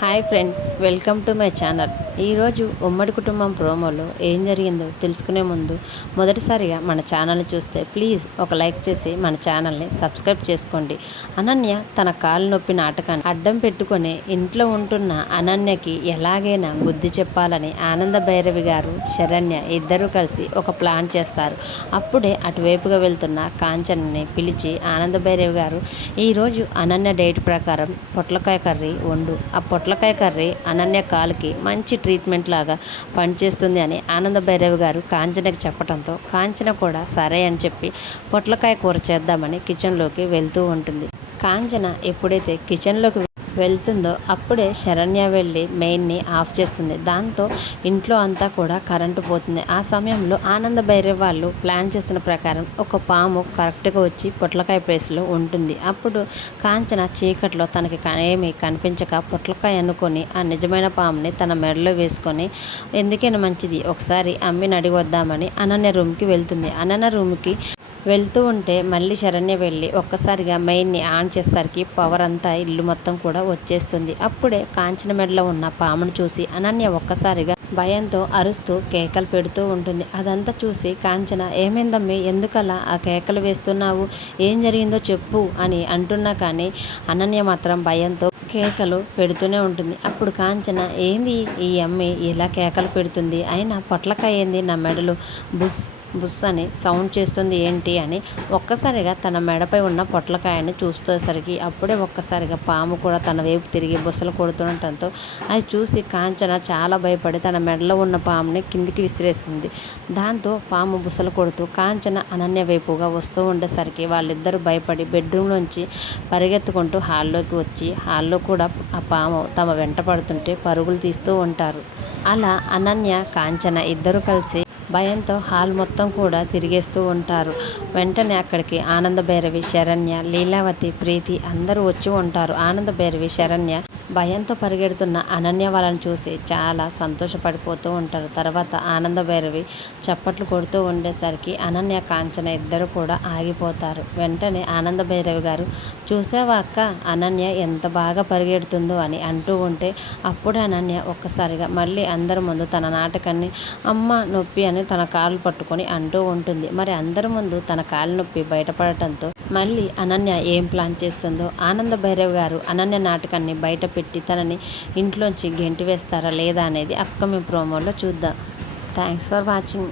Hi friends, welcome to my channel. ఈరోజు ఉమ్మడి కుటుంబం ప్రోమోలో ఏం జరిగిందో తెలుసుకునే ముందు మొదటిసారిగా మన ఛానల్ని చూస్తే ప్లీజ్ ఒక లైక్ చేసి మన ఛానల్ని సబ్స్క్రైబ్ చేసుకోండి. అనన్య తన కాలు నొప్పి నాటకాన్ని అడ్డం పెట్టుకొని ఇంట్లో ఉంటున్న అనన్యకి ఎలాగైనా బుద్ధి చెప్పాలని ఆనంద భైరవి గారు, శరణ్య ఇద్దరూ కలిసి ఒక ప్లాన్ చేస్తారు. అప్పుడే అటువైపుగా వెళ్తున్న కాంచనని పిలిచి ఆనంద భైరవి గారు, ఈరోజు అనన్య డైట్ ప్రకారం పొట్లకాయ కర్రీ వండు. ఆ పొట్లకాయ కర్రీ అనన్య కాలుకి మంచి ట్రీట్మెంట్ లాగా పనిచేస్తుంది అని ఆనంద భైరవి గారు కాంచనకి చెప్పడంతో కాంచన కూడా సరే అని చెప్పి పొట్లకాయ కూర చేద్దామని కిచెన్లోకి వెళ్తూ ఉంటుంది. కాంచన ఎప్పుడైతే కిచెన్లోకి వెళ్తుందో అప్పుడే శరణ్య వెళ్ళి మెయిన్ని ఆఫ్ చేస్తుంది. దాంతో ఇంట్లో అంతా కూడా కరెంటు పోతుంది. ఆ సమయంలో ఆనంద భైరవి వాళ్ళు ప్లాన్ చేసిన ప్రకారం ఒక పాము కరెక్ట్గా వచ్చి పొట్లకాయ ప్లేస్లో ఉంటుంది. అప్పుడు కాంచన చీకట్లో తనకి ఏమీ కనిపించక పొట్లకాయ అనుకొని ఆ నిజమైన పాముని తన మెడలో వేసుకొని ఎందుకైనా మంచిది ఒకసారి అమ్మిని అడిగి వద్దామని అనన్య రూమ్కి వెళ్తుంది. అనన్య రూమ్కి వెళ్తూ ఉంటే మళ్ళీ శరణ్య వెళ్ళి ఒక్కసారిగా మెయిన్ని ఆన్ చేసేసరికి పవర్ అంతా ఇల్లు మొత్తం కూడా వచ్చేస్తుంది. అప్పుడే కాంచన మెడలో ఉన్న పామును చూసి అనన్య ఒక్కసారిగా భయంతో అరుస్తూ కేకలు పెడుతూ ఉంటుంది. అదంతా చూసి కాంచన, ఏమైందమ్మి, ఎందుకలా ఆ కేకలు వేస్తున్నావు, ఏం జరిగిందో చెప్పు అని అంటున్నా కానీ అనన్య మాత్రం భయంతో కేకలు పెడుతూనే ఉంటుంది. అప్పుడు కాంచన, ఏంది ఈ అమ్మి ఇలా కేకలు పెడుతుంది, అయినా పొట్లకాయ ఏంది నా మెడలో బుస్ బుస్ అని సౌండ్ చేస్తుంది ఏంటి అని ఒక్కసారిగా తన మెడపై ఉన్న పొట్లకాయని చూసేసరికి అప్పుడే ఒక్కసారిగా పాము కూడా తన వైపు తిరిగి బుసలు కొడుతుండటంతో అది చూసి కాంచన చాలా భయపడి తన మెడలో ఉన్న పాముని కిందికి విసిరేస్తుంది. దాంతో పాము బుసలు కొడుతూ కాంచన అనన్య వైపుగా వస్తూ ఉండేసరికి వాళ్ళిద్దరూ భయపడి బెడ్రూమ్లోంచి పరిగెత్తుకుంటూ హాల్లోకి వచ్చి హాల్లో కూడా ఆ పాము తమ వెంట పడుతుంటే పరుగులు తీస్తూ ఉంటారు. అలా అనన్య, కాంచన ఇద్దరు కలిసి భయంతో హాల్ మొత్తం కూడా తిరిగేస్తూ ఉంటారు. వెంటనే అక్కడికి ఆనంద భైరవి, శరణ్య, లీలావతి, ప్రీతి అందరూ వచ్చి ఉంటారు. ఆనంద భైరవి, శరణ్య భయంతో పరిగెడుతున్న అనన్య వాళ్ళని చూసి చాలా సంతోషపడిపోతూ ఉంటారు. తర్వాత ఆనంద భైరవి చప్పట్లు కొడుతూ ఉండేసరికి అనన్య, కాంచన ఇద్దరు కూడా ఆగిపోతారు. వెంటనే ఆనంద భైరవి గారు, చూసావా అక్క, అనన్య ఎంత బాగా పరిగెడుతుందో అని అంటూ ఉంటే అప్పుడు అనన్య ఒక్కసారిగా మళ్ళీ అందరి ముందు తన నాటకాన్ని అమ్మ నొప్పి అని తన కాలు పట్టుకొని అంటూ ఉంటుంది. మరి అందరి ముందు తన కాలు నొప్పి బయటపడటంతో మళ్ళీ అనన్య ఏం ప్లాన్ చేస్తుందో ఆనంద భైరవి గారు అనన్య నాటకాన్ని బయట పెట్టి తనని ఇంట్లోంచి గెంటి వేస్తారా లేదా అనేది అప్కమింగ్ ప్రోమోలో చూద్దాం. Thanks for watching.